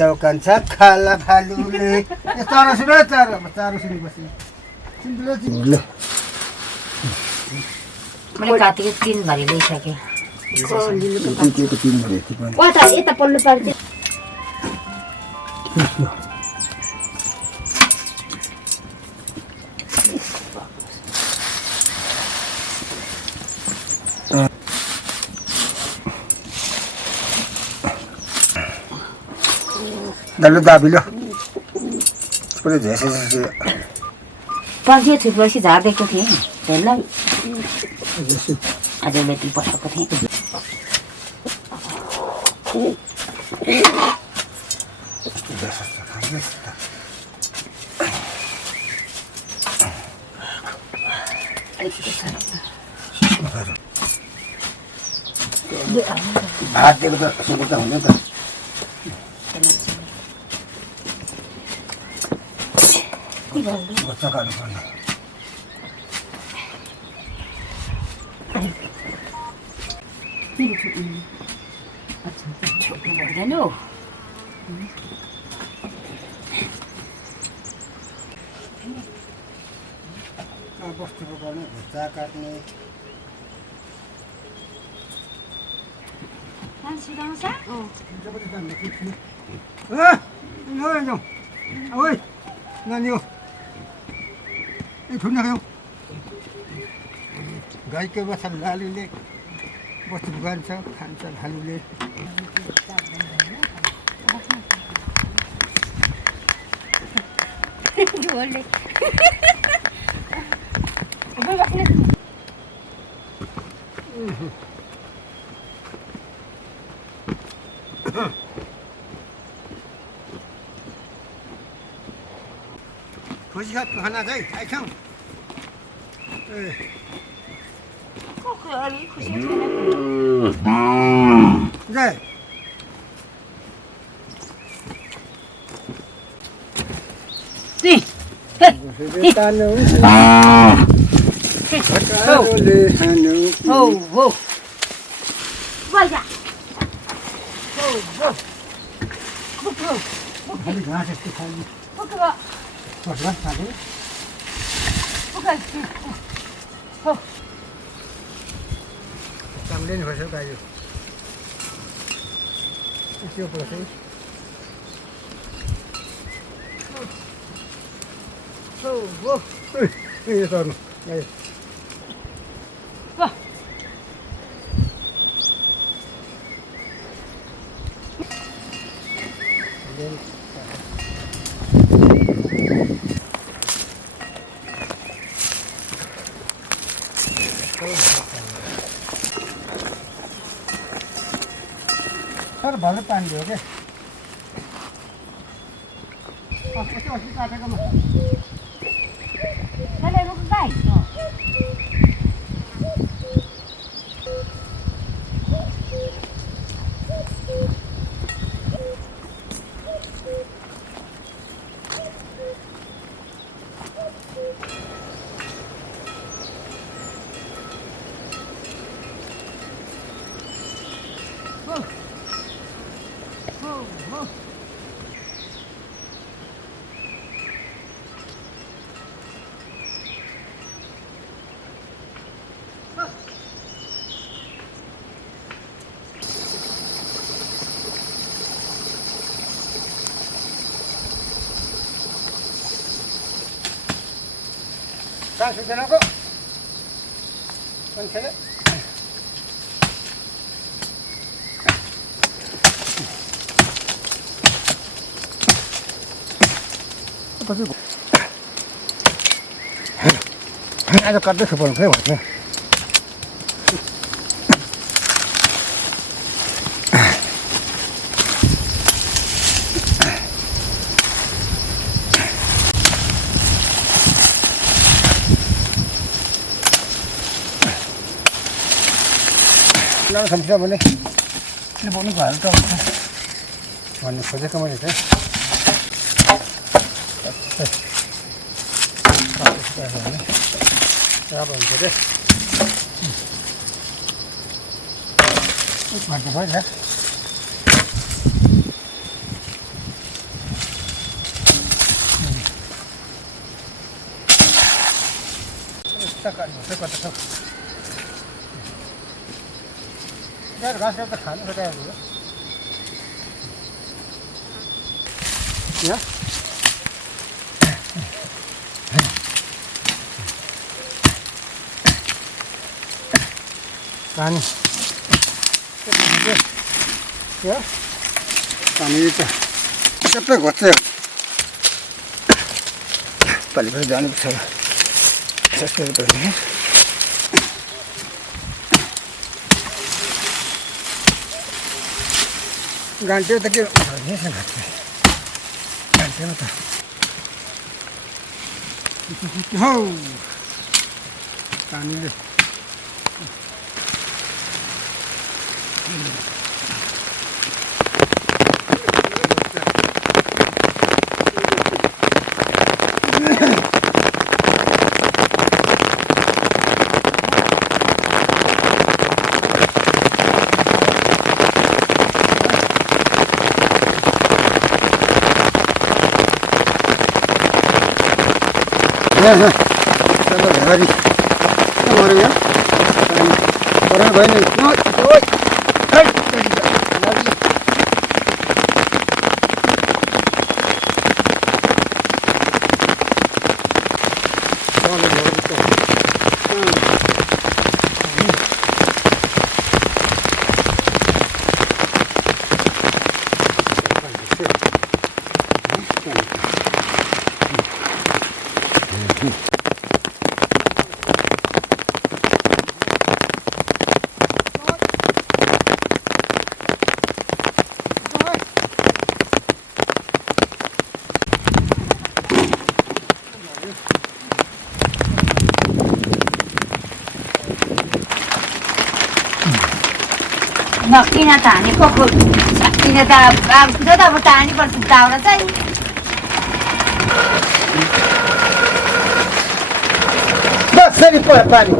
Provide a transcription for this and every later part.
जाऊ कान्छा खाला भालुले चारो सुन चारो सुनेपछि ल मैले काटेको 3 भरि ल्याइसके त्यो 3 भरि यति पनि कता यता पल्लो पार्छ दालु दाबिलो पुरै झेसे पाँच छुटपछि झार्दैको थिएँ हेर्न आज बेटी पठाएको थिएँ भात दिएको त सुको त हुँदैन त बच्चा काट्नु पर्ने भएन हौ बस्तीको गर्ने भुच्चा काट्ने नानी हो ठुलो खाऊ गाईको बच्चा लालुले बस्ती गान्छ खान्छ भालुले खुसी खाना चाहिँ आइखाउँ जय घाँस यस्तो खाली कामले नि भएछ गाई त्यो कुरा चाहिँ सर्नु सर भले पानी दियो क्या अस्ति काटेकोमा कहाँ सुत्दैनको मान्छेले आज काट्दै थुपाउनु खै भन्छ समस्या भने बोल्नु भएर त भन्नु खोजेको मैले चाहिँ राम्रो हुन्छ रे भन्छ भयो घाँस त खानु खोजेको हो यहाँ पानी पानी त सबै घोच्यो पालि पनि जानुपर्छ घन्टे त के घन्टेमा त हौ पानीले चलो घरी मऱ्यो यहाँ परेन भयो नि किन त हानेको किन त अब टाढी पर्छ दाउरा चाहिँ बसरी पानी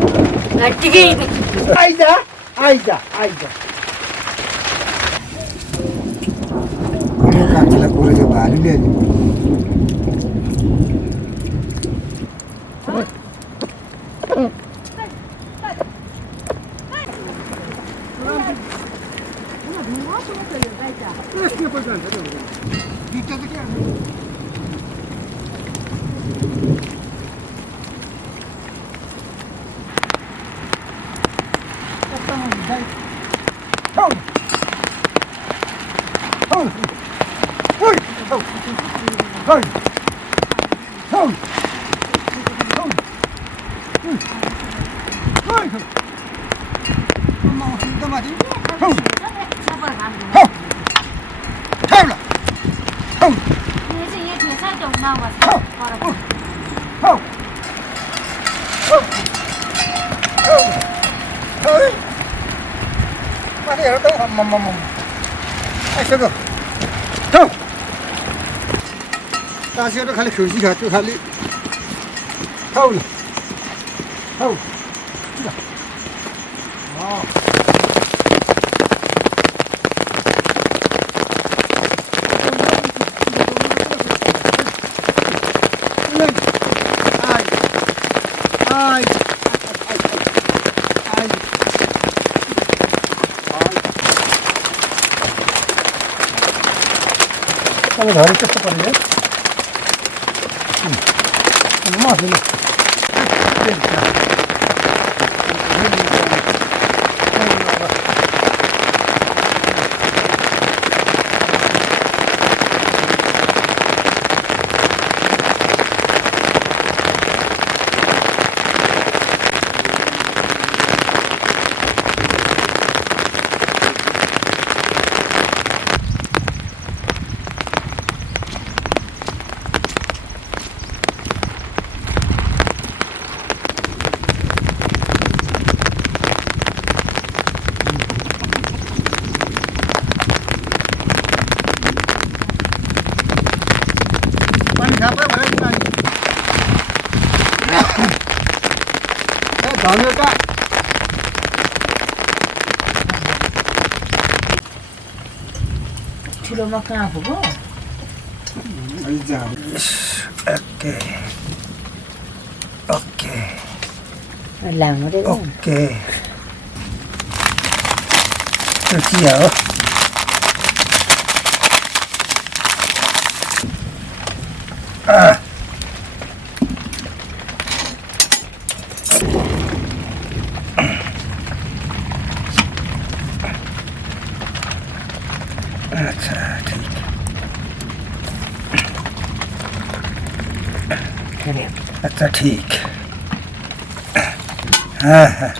घट्टिकै आइजा कान्छीलाई पुरेको भालुले काँसेर खालि खुर्सी खाएको खालि हौ ल हौ घरि कस्तो पर्यो ठुलोमा कहाँ पुग्यो ओके ओके लामो रे ओके त्यो चिया हो अच्छा ठीक अच्छा ठीक हाँ हाँ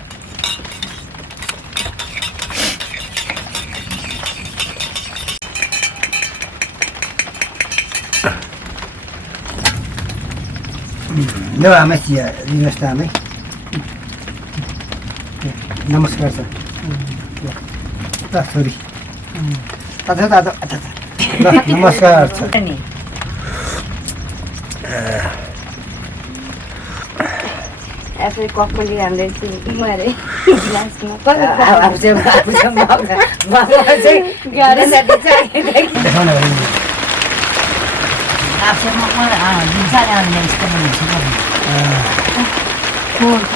ल आमा चिया दिनुहोस् त आमै नमस्कार सर ल छोरी तातो तातो ल नमस्कार छ नि आफै कक्कली हाल्दै छु मरे गिलासमा अब चाहिँ गाह्रो साथी चाहिँ आपसे मम्मा दिन्छ नि अन्त यस्तो पनि हुन्छ